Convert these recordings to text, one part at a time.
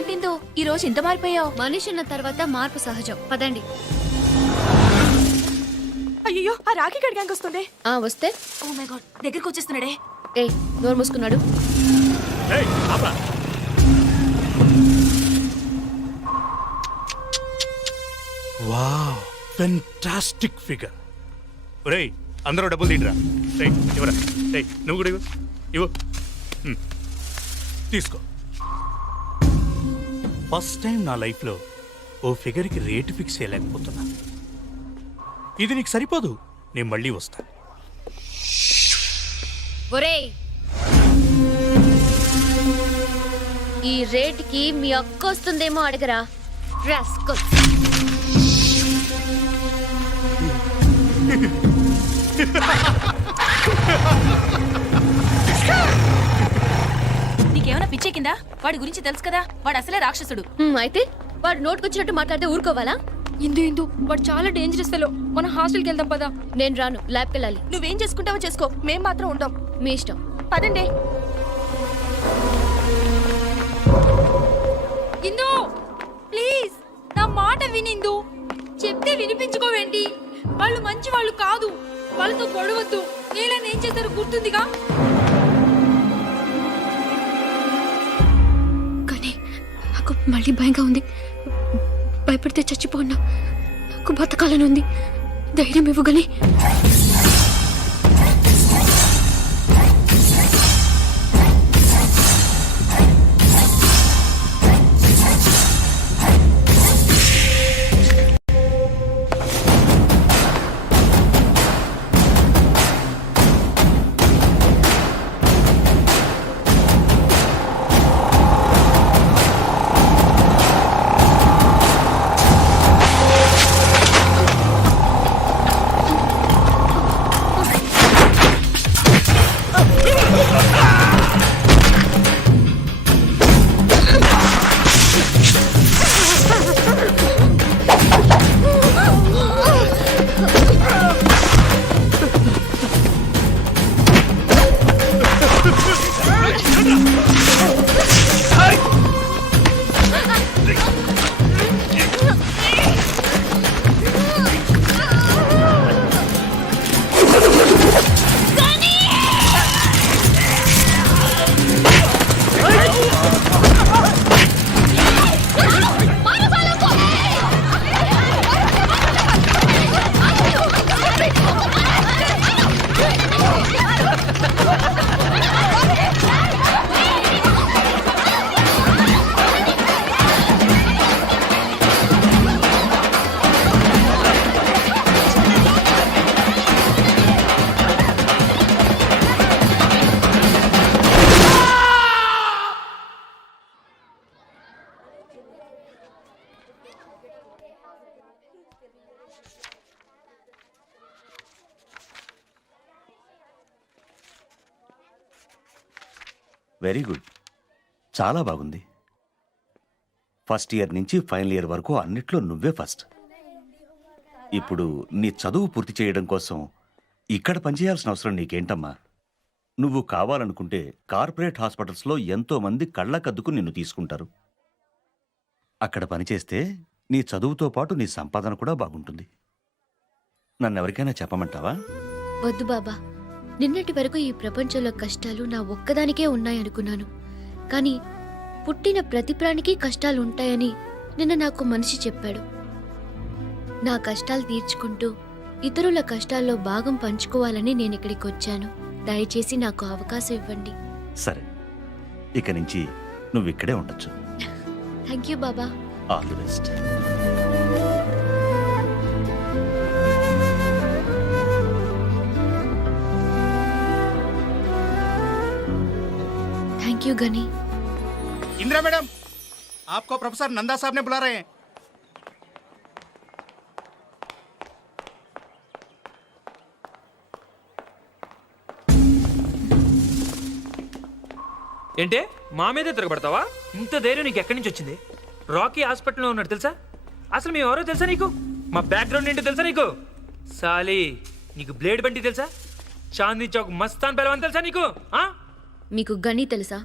ఏంటిందో ఈ రోజు ఇంత మారిపోయావు? మనిషి ఉన్న తర్వాత మార్పు సహజం. పదండి. అయ్యో, ఆ రాఖీ గడి గ్యాంగ్ వస్తుంది. వస్తే ఓ మై గాడ్, దగ్గరికి వచ్చేస్తున్నాడే. నోరు మూసుకున్నాడు. Wow, fantastic figure. ఒరేయ్, అందరూ డబ్బులు తీయరా. ఇవ్వరా. నువ్వు కూడా ఇవ్వు. తీసుకో. ఫస్ట్ టైం నా లైఫ్లో ఓ ఫిగర్కి రేటు ఫిక్స్ చేయలేకపోతున్నా. ఇది నీకు సరిపోదు, నేను మళ్ళీ వస్తా. ఒరేయ్, ఈ రేటుకి మీ అక్క వస్తుందేమో అడగరా. రాస్కల్. నీకేమైనా పిచ్చెక్కిందా? వాడి గురించి తెలుసు కదా, వాడు అసలే రాక్షసుడు. అయితే వాడు నోటుకొచ్చినట్టు మాట్లాడితే ఊరుకోవాలా? ఇందు వాడు చాలా డేంజరస్ ఫెలో. మనం హాస్టల్కి వెళ్దాం పదా. నేను రాను, ల్యాబ్కి వెళ్ళాలి. నువ్వేం చేసుకుంటావో చేసుకో, మేం మాత్రం ఉండం. మీ ఇష్టం. పదండి. ఇందు ప్లీజ్ నా మాట వినిందు. చెప్తే వినిపించుకోవేంటి? వాళ్ళు మంచి వాళ్ళు కాదు, వాళ్ళతో గొడవద్దు. నీళ్ళని ఏం చేశారో గుర్తుందిగా. కానీ నాకు మళ్ళీ భయంగా ఉంది. భయపడితే చచ్చిపోన్నా. నాకు బతకాలని ఉంది. ధైర్యం ఇవ్వగలి. వెరీ గుడ్, చాలా బాగుంది. ఫస్ట్ ఇయర్ నుంచి ఫైనల్ ఇయర్ వరకు అన్నిట్లో నువ్వే ఫస్ట్. ఇప్పుడు నీ చదువు పూర్తి చేయడం కోసం ఇక్కడ పనిచేయాల్సిన అవసరం నీకేంటమ్మా? నువ్వు కావాలనుకుంటే కార్పొరేట్ హాస్పిటల్స్లో ఎంతో మంది కళ్ళకద్దుకు నిన్ను తీసుకుంటారు. అక్కడ పనిచేస్తే నీ చదువుతో పాటు నీ సంపాదన కూడా బాగుంటుంది. నన్నెవరికైనా చెప్పమంటావా? వద్దు బాబా. నిన్నటి వరకు ఈ ప్రపంచంలో కష్టాలు నా ఒక్కదానికే ఉన్నాయనుకున్నాను. కానీ పుట్టిన ప్రతి ప్రాణికి కష్టాలు ఉంటాయని నిన్న నాకు మనిషి చెప్పాడు. నా కష్టాలు తీర్చుకుంటూ ఇతరుల కష్టాల్లో భాగం పంచుకోవాలని నేను ఇక్కడికి వచ్చాను. దయచేసి నాకు అవకాశం ఇవ్వండి. సరే, ఇక నుంచి నువ్వు ఇక్కడే ఉండొచ్చు. థ్యాంక్ యూ బాబా. All the best. Thank you Ghani. Indira madam, आपको प्रोफेसर नंदा साहब ने बुला रहे हैं. ఏంటే మా మీదే తిరగబడతావా? ఇంత ధైర్యం నీకు ఎక్కడి నుంచి వచ్చింది? రాకీ హాస్పిటల్లో ఉన్నాడు తెలుసా? అసలు మేము ఎవరో తెలుసా నీకు? మా బ్యాక్గ్రౌండ్ ఏంటో తెలుసా నీకు? సాలి, నీకు బ్లేడ్ బంటి తెలుసా? చాందీ చౌక్ మస్తాన్ పెలవన్ తెలుసా నీకు? మీకు గని తెలుసా?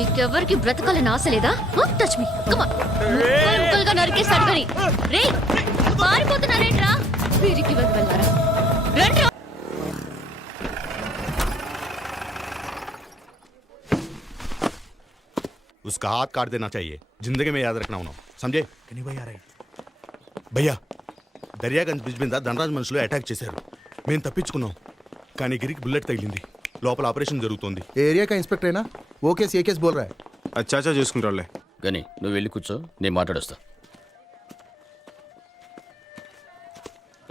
మీకెవరికి బ్రతకాలని ఆశ లేదా? టచ్ మీ కమాన్. ముక్కలుగా నరికేస్తాడు కానీ రే పారిపోతున్నారేంట్రా? వీరికి వెళ్ళారా? రండి. उसका हाथ काट देना चाहिए, जिंदगी में याद रखना उन्होंने, समझे? కానీ భయ్యా రైట్. భయ్యా దర్యాగంజ్ బ్రిడ్జ్ మీద ధనరాజ్ మనుషులు అటాక్ చేశారు. మేము తప్పించుకున్నాం, కానీ గిరికి బుల్లెట్ తగిలింది. లోపల ఆపరేషన్ జరుగుతోంది. एरिया का इंस्पेक्टर है ना, वो केस ये केस बोल रहा है. అచ్చాచా చూసుకుంటారులే. గని నువ్వు వెళ్ళి కూర్చో, నేను మాట్లాడొస్తా.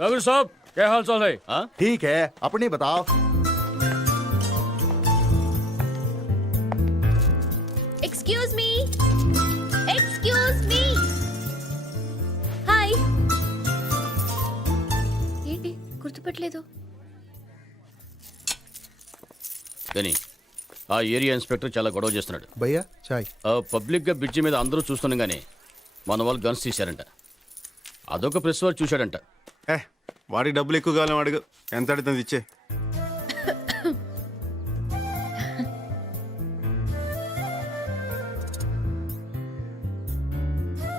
కబీర్ సాబ్ क्या हाल चाल है? ठीक है, अपनी बताओ. Excuse me, excuse me. Hi. ఏంటి గుర్తుపట్టలేదు? గని ఆ ఏరియా ఇన్స్పెక్టర్ చాలా గొడవ చేస్తున్నాడు. भैया चाय. పబ్లిక్ గా బ్రిడ్జి మీద అందరూ చూస్తుండగానే మన వాళ్ళు గన్స్ తీశారంట. అదొక ప్రెస్ వాడు చూశాడంట. వాడికి డబ్బులు ఎక్కువ కాలం అడుగు, ఎంత అడుగుతుంది ఇచ్చే.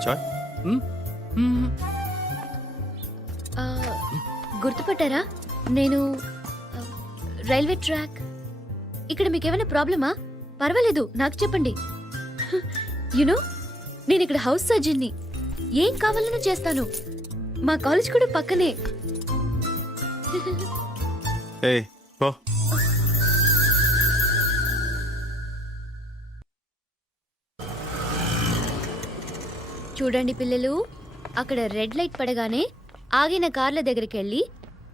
చాయ్ ఆ, గుర్తుపట్టారా? నేను రైల్వే ట్రాక్. ఇక్కడ మీకేమైనా ప్రాబ్లమా? పర్వాలేదు, నాకు చెప్పండి. యునో నేను ఇక్కడ హౌస్ సర్జన్ని. ఏం కావాలన్నా చేస్తాను. మా కాలేజ్ కూడా పక్కనే. ఏ పో. చూడండి పిల్లలు, అక్కడ రెడ్ లైట్ పడగానే ఆగిన కార్ల దగ్గరికి వెళ్ళి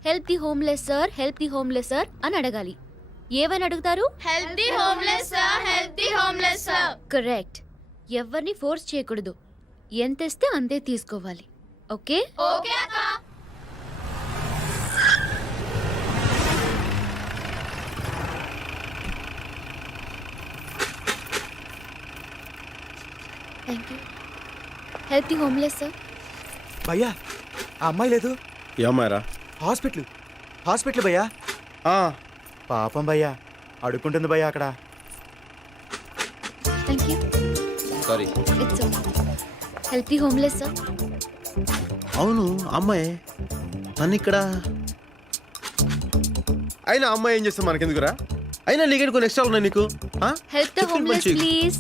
help the homeless sir, help the homeless sir అని అడగాలి. ఏమని అడుగుతారు? Help the homeless sir, help the homeless sir. Correct. ఎవరిని ఫోర్స్ చేయకూడదు. ఎంత ఇస్తే అంతే తీసుకోవాలి. ఓకే? ఓకే అక్క. Thank you. Help the homeless sir. भैया ఆ అమ్మాయి లేదు. ఏమారా? హాస్పిటల్ భయ్యా. పాపం భయ్యా, అడుక్కుంటుంది భయ్యా అక్కడ. Thank you. Sorry. It's okay. Help the homeless sir. అవును అమ్మాయి నన్ను ఇక్కడ. అయినా అమ్మాయి ఏం చేస్తాం మనకెందుకురా? అయినా నీకు కొన్ని ఎక్స్ట్రా ఉన్నాయి నీకు. Help the homeless please.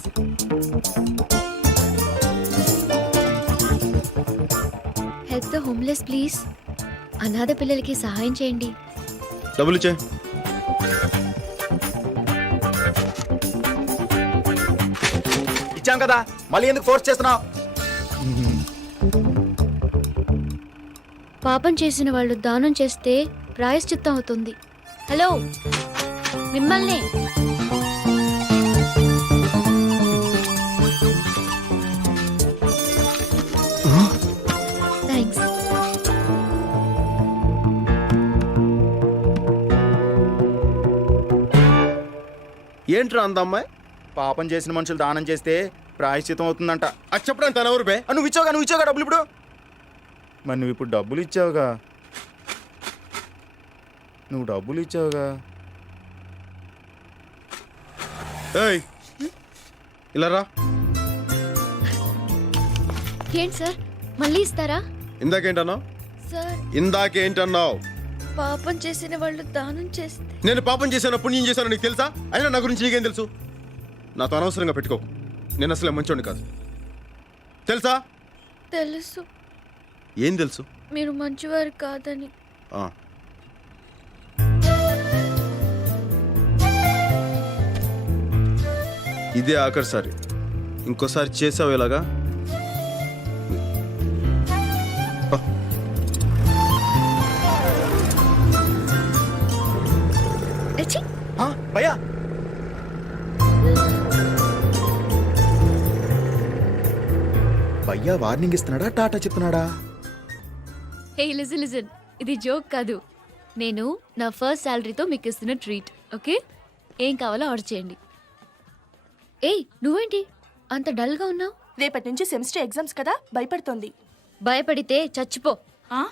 Help the homeless please. అనాథ పిల్లలకి సహాయం చేయండి. డబ్బులు ఇచ్చే. ఇచ్చాం కదా, మళ్ళీ ఎందుకు ఫోర్స్ చేస్తున్నావు? పాపం చేసిన వాళ్ళు దానం చేస్తే ప్రాయశ్చిత్తం అవుతుంది. హలో, మిమ్మల్ని. థ్యాంక్స్. ఏంట్రా అంత అమ్మాయి? పాపం చేసిన మనుషులు దానం చేస్తే ప్రాయశ్చితం అవుతుందంట. అది చెప్పడానికి తన ఎవరు బే? నువ్వు ఇచ్చావుగా డబ్బులు ఇప్పుడు. మరి నువ్వు ఇప్పుడు డబ్బులు ఇచ్చావుగా. ఏయ్ ఇలా రా. ఏంటి సార్, మళ్ళీ ఇస్తారా? ఇందాకేంటన్నావు? సార్, ఇందాకేంటన్నావు? పాపం చేసిన వాళ్ళు దానం చేస్తే. నేను పాపం చేశాను, పుణ్యం చేశాను నీకు తెలుసా? అయినా నా గురించి నీకేం తెలుసు? నాతో అనవసరంగా పెట్టుకో. నేను అసలే మంచోడిని కాదు, తెలుసా? తెలుసు. ఏం తెలుసు? మీరు మంచివారు కాదని. ఆ. ఇదే ఆఖరిసారి. ఇంకోసారి చేసావు ఇలాగా. భయ్యా, భయ్యా వార్నింగ్ ఇస్తున్నాడా, టాటా చెప్తున్నాడా? హే లిజన్ లిజన్, ఇది జోక్ కాదు. నేను నా ఫస్ట్ శాలరీతో మీకు ఇస్తున్న ట్రీట్. ఓకే, ఏం కావాలో ఆర్డర్ చేయండి. ఏయ్ నువ్వేంటి అంత డల్గా ఉన్నావు? రేపటి నుంచి సెమిస్టర్ ఎగ్జామ్స్ కదా, భయపడుతోంది. భయపడితే చచ్చిపో. ఆ?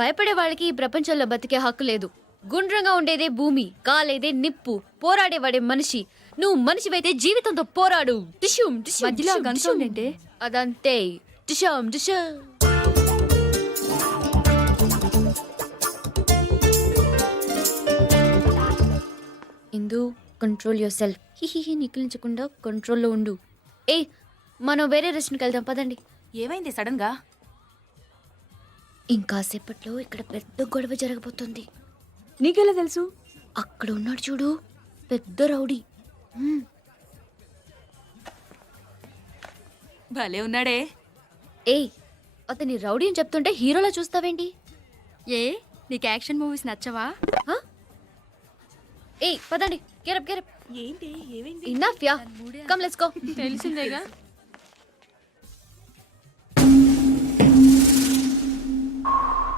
భయపడే వాళ్ళకి ఈ ప్రపంచంలో బతికే హక్కు లేదు. గుండ్రంగా ఉండేదే భూమి, కాలేదే నిప్పు, పోరాడేవాడే మనిషి. నువ్వు మనిషివైతే జీవితంతో పోరాడు. టిష్యూమ్ మధ్యలో ఆ గన్ సౌండ్ ఏంటి? అదంతే. టిష్యూమ్ టిష్యూమ్. ఇందు, కంట్రోల్ యువర్ సెల్ఫ్. హిహిహి నికిలించకుండా కంట్రోల్లో ఉండు. మనం వేరే రెస్టారెంట్కి వెళ్దాం పదండి. ఏమైంది సడన్ గా? ఇంకాసేపట్లో ఇక్కడ పెద్ద గొడవ జరగబోతుంది. నీకెలా తెలుసు? అక్కడ ఉన్నాడు చూడు, పెద్ద రౌడీ. భలే ఉన్నాడే. అతని రౌడీ అని చెప్తుంటే హీరోలా చూస్తావేంటి? నీకు యాక్షన్ మూవీస్ నచ్చవా? పదండి. Get up get up. ఏంటి ఏమైంది? Enough yeah. Come let's go. తెలిసిందేగా.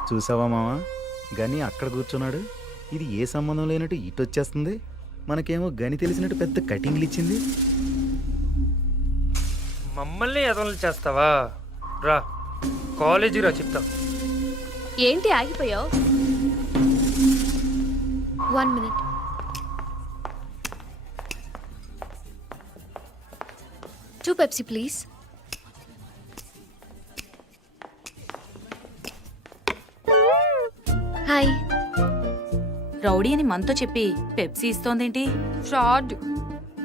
చూసావా మావా, గని అక్కడ కూర్చున్నాడు. ఇది ఏ సంబంధం లేనట్టు ఇటు వచ్చేస్తుంది. మనకేమో గని తెలిసినట్టు పెద్ద కటింగ్లు ఇచ్చింది. మమ్మల్ని ఎదవలు చేస్తావా? రా కాలేజీ రా చెప్తా. ఏంటి ఆగిపోయావు? 1 minute. Two Pepsi, please. Hi. Rowdy అని మనతో చెప్పి పెప్సీ ఇస్తోందేంటి? ఫ్రాడ్.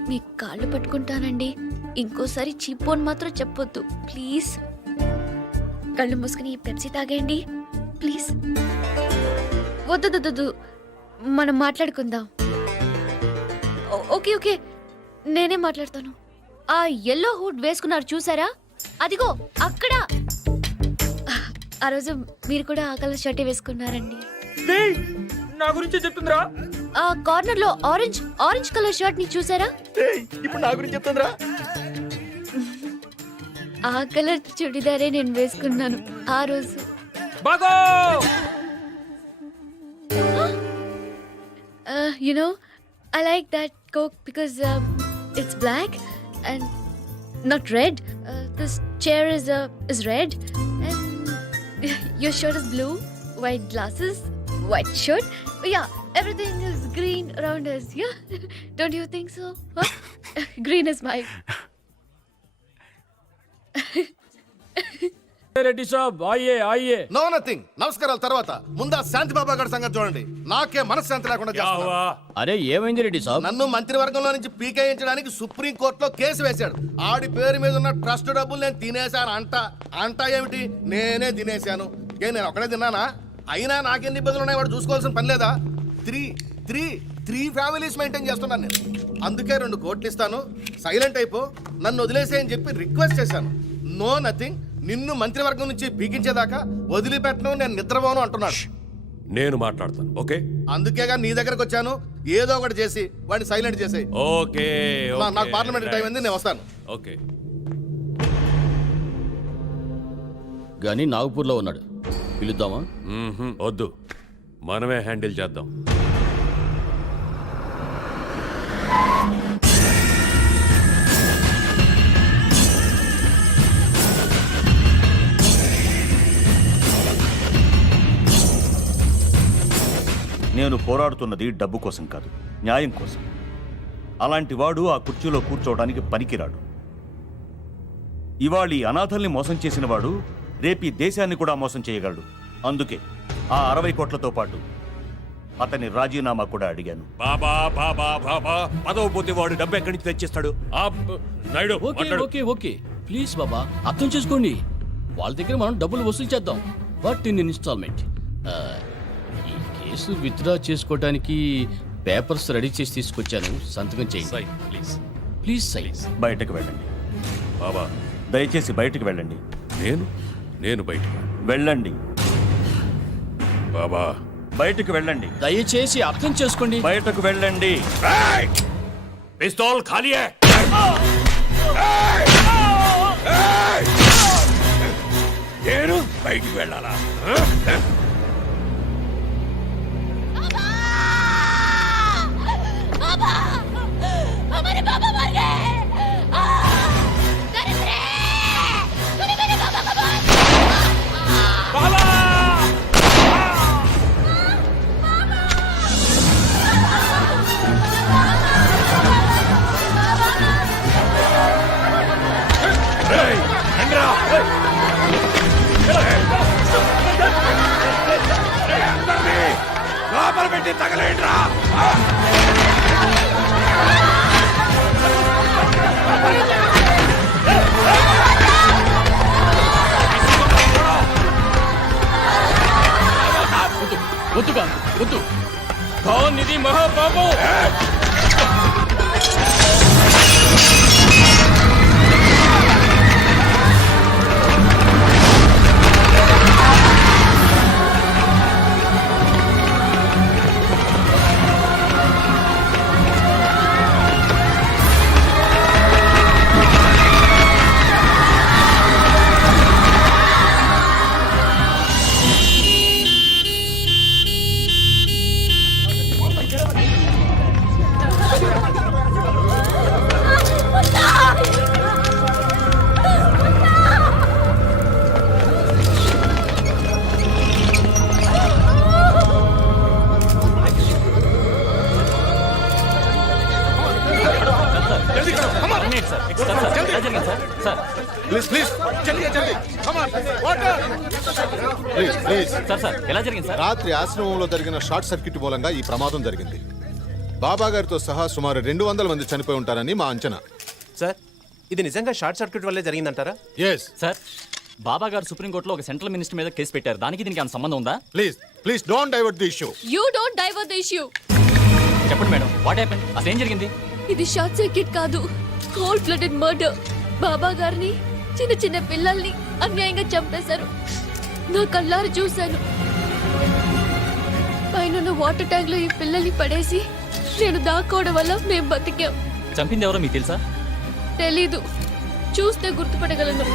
మీ కాళ్ళు పట్టుకుంటానండి. ఇంకోసారి చీపోన్ మాత్రం చెప్పొద్దు ప్లీజ్. కళ్ళు మూసుకుని ఈ పెప్సీ తాగేయండి ప్లీజ్. వద్దు, మనం మాట్లాడుకుందాం. ఓకే ఓకే, నేనే మాట్లాడతాను. ఆ ఎల్లో హుడ్ వేసుకున్నారు చూసారా? అదిగో అక్కడ. ఆ రోజు మీరు కూడా ఆ కలర్ షర్టే వేసుకున్నారండి. నా గురించి చెప్తుందిరా. ఆ కార్నర్ లో ఆరెంజ్ కలర్ షర్ట్ ని చూసారా? ఇప్పుడు నా గురించి చెప్తుందిరా. ఆ కలర్ చుడిదారే నేను వేసుకున్నాను ఆ రోజు. బాగో You know, I like that Coke because it's black and not red. This chair is red and your shirt is blue, white glasses, white shirt. Yeah, everything is green around us. Yeah, don't you think so? Huh? Green is my. Reddy సాబ్ ఆయ్యే. No nothing. నమస్కారాల తర్వాత ముందా శాంతి బాబా గారి సంగతి చూడండి. నాకే మనశ్శాంతి లేకుండా చేస్తున్నారు. అరే ఏమైంది రెడ్డి సాబ్? నన్ను మంత్రివర్గంలో నుంచి పీకేయించడానికి సుప్రీం కోర్టులో కేసు వేశాడు. ఆడి పేరు మీద ఉన్న ట్రస్ట్ డబ్బులు నేను తినేశాను అంట ఏమిటి? నేనే తినేశాను. నేను ఒకడే తిన్నానా? అయినా నాకెన్ని ఇబ్బందులు ఉన్నాయి వాడు చూసుకోవాల్సిన పని లేదా? త్రీ ఫ్యామిలీస్ మెయింటైన్ చేస్తున్నాను నేను. అందుకే 2 కోట్లు ఇస్తాను, సైలెంట్ అయిపో, నన్ను వదిలేసేయని చెప్పి రిక్వెస్ట్ చేశాను. No nothing. నిన్ను మంత్రివర్గం నుంచి పీకించేదాకా వదిలిపెట్టను, నేను నిద్రపోను అంటున్నాడు. నేను మాట్లాడతాను. ఓకే, అందుకేగా నీ దగ్గరకు వచ్చాను. ఏదో ఒకటి చేసి వాడిని సైలెంట్ చేసేయి. ఓకే. నాకు పార్లమెంట్ టైం అయింది, నేను వస్తాను. ఓకే. గని నాగపూర్లో ఉన్నాడు, పిలుద్దామా? వద్దు, మనమే హ్యాండిల్ చేద్దాం. నేను పోరాడుతున్నది డబ్బు కోసం కాదు, న్యాయం కోసం. అలాంటి వాడు ఆ కుర్చీలో కూర్చోవడానికి పనికిరాడు. ఇవాళ ఈ అనాథల్ని మోసం చేసిన వాడు రేపీ దేశాన్ని కూడా మోసం చేయగలడు. అందుకే ఆ 60 కోట్లతో పాటు అతని రాజీనామా కూడా అడిగాను. బాబా బాబా బాబా, పదవి పోతే వాడు డబ్బు ఎక్కడి నుంచి తెచ్చిస్తాడు? నాయుడు, ఓకే ప్లీజ్ బాబా, అర్థం చేసుకోండి. వాళ్ళ దగ్గర మనం డబ్బులు వసూలు చేద్దాం, బట్ ఇన్ ఇన్స్టాల్మెంట్. ఈ కేసు విత్డ్రా చేసుకోవడానికి పేపర్స్ రెడీ చేసి తీసుకొచ్చాను, సంతకం చేయండి ప్లీజ్. సైజ్. బయటకు వెళ్ళండి బాబా, దయచేసి బయటకు వెళ్ళండి. నేను బయటకు వెళ్ళండి బాబా, బయటకు వెళ్ళండి. దయచేసి అర్థం చేసుకోండి. బయటకు వెళ్ళండి. పిస్తోల్ ఖాళీ హై. నేను బయటికి వెళ్ళాలా? మంది తగలేండ్రా వద్దు వద్దు ఖాన్ ఇది మహాపాపం. ప్లీజ్ ప్లీజ్ జల్దీ జల్దీ come on water please please ఎలా జరిగింది సార్? రాత్రి ఆశ్రమంలో జరిగిన షార్ట్ సర్క్యూట్ మూలంగా ఈ ప్రమాదం జరిగింది. బాబా గారితో సహా సుమారు 200 మంది చనిపోయి ఉంటారని మా అంచనా. సార్ ఇది నిజంగా షార్ట్ సర్క్యూట్ వల్లే జరిగిందంటారా? ఎస్ సార్ బాబా గారు సుప్రీంకోర్టులో ఒక సెంట్రల్ మినిస్టర్ మీద కేసు పెట్టారు. దానికి దీనికి ఏమైనా సంబంధం ఉందా? Please please don't divert the issue. You don't divert the issue. చెప్పండి మేడం, వాట్ హ్యాపెండ్? అసలు ఏం జరిగింది? ఇది షార్ట్ సర్క్యూట్ కాదు, కోల్డ్ బ్లడెడ్ మర్డర్. బాబా గారిని, చిన్న చిన్న పిల్లల్ని అన్యాయంగా చంపేశారు. నా కళ్ళారు చూశాను. పైన వాటర్ ట్యాంక్ లో ఈ పిల్లల్ని పడేసి నేను దాక్కోవడం వల్ల మేము బతికాం. చంపింది ఎవరో మీకు తెలుసా? తెలీదు, చూస్తే గుర్తుపట్టగలను.